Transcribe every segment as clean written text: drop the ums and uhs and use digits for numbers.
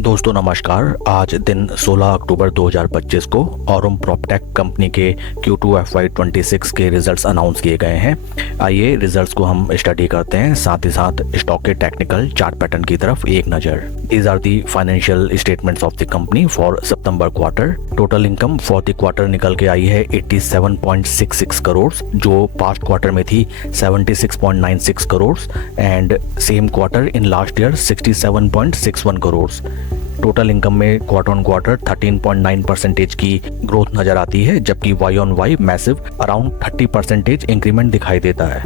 दोस्तों नमस्कार। आज दिन 16 अक्टूबर 2025 को औरम प्रॉपटेक कंपनी के Q2 FY26 के रिजल्ट्स अनाउंस किए गए हैं। आइए रिजल्ट्स को हम स्टडी करते हैं, साथ ही साथ स्टॉक के टेक्निकल चार्ट पैटर्न की तरफ एक नज़र। These are the financial statements of the company for September quarter. Total income for the quarter निकल के आई है 87.66 करोड़, जो पास्ट क्वार्टर में थी 76.96 crore and same quarter in last year 67.61 crore. Total income में क्वार्टर ऑन क्वार्टर 13.9% की ग्रोथ नजर आती है, जबकि Y on Y massive around 30% increment दिखाई देता है।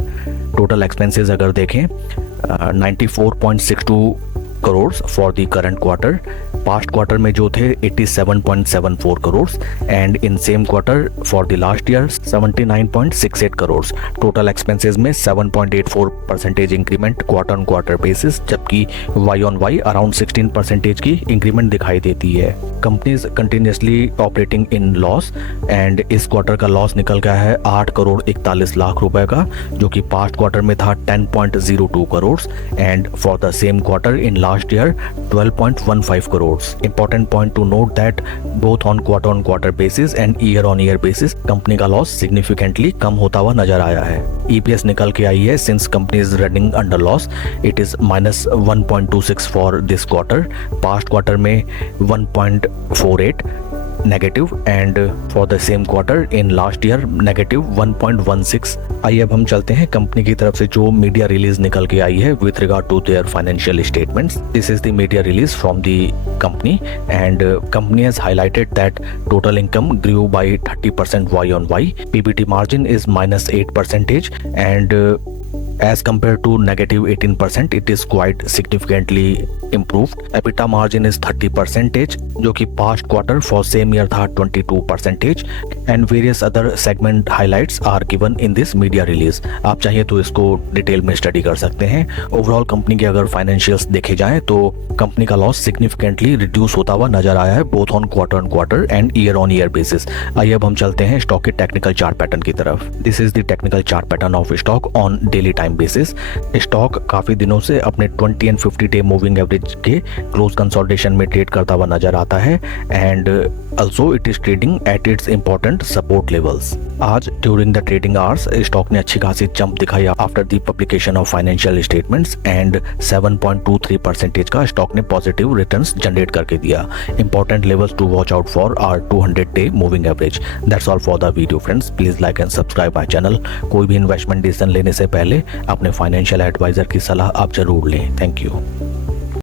टोटल एक्सपेंसेस अगर देखें 94.62 crore for the current quarter. Past quarter में जो थे 87.74 crore and in same quarter for the last year 79.68 crore. Total expenses में 7.84% increment quarter on quarter basis, जबकि वाई ऑन वाई अराउंड 16% की इंक्रीमेंट दिखाई देती है। Companies continuously operating in loss and इस क्वार्टर का लॉस निकल गया है 8 करोड़ 41 लाख रुपए का, जो कि पास्ट क्वार्टर में था 10.02 crore and for the same quarter in last year 12.15 crore. Important point to note that both on quarter basis and year on year basis company का लॉस सिग्निफिकेंटली कम होता हुआ नजर आया है। EPS निकल के आई है since company is running under loss, it is -1.26 for this quarter. Past quarter में 1.48 negative and for the same quarter in last year -1.16। आइए अब हम चलते हैं कंपनी की तरफ से जो मीडिया रिलीज निकल के आई है with regard to their financial statements. This is the media release from the company and company has highlighted that total income grew by 30% Y on Y. PBT margin is -8% and as compared to -18%, it is quite significantly improved. EBITDA margin is 30%, जो कि past quarter for same year था 22% and various other segment highlights are given in this media release. आप चाहिए तो इसको detail में study कर सकते हैं। ओवरऑल कंपनी के अगर फाइनेंशियल्स देखे जाएं तो कंपनी का लॉस सिग्निफिकेंटली रिड्यूस होता हुआ नजर आया है both on quarter and year on year basis. आइए अब हम चलते हैं स्टॉक के टेक्निकल चार्ट पैटर्न की तरफ। This is the technical chart pattern of stock on daily time basis. Stock काफी दिनों से अपने 20 एंड 50 डे मूविंग एवरेज के क्लोज कंसोलिडेशन में ट्रेड करता हुआ नजर आता है and also it is trading at its important support levels. आज during the trading hours stock ने अच्छी खासी जंप दिखाई after the publication of financial statements and 7.23% का स्टॉक ने पॉजिटिव रिटर्न्स जनरेट करके दिया। Important levels to watch out for are 200 day moving average. That's all for the video friends. Please like and subscribe my channel. कोई भी investment decision लेने से पहले अपने फाइनेंशियल एडवाइजर की सलाह आप जरूर लें। Thank you.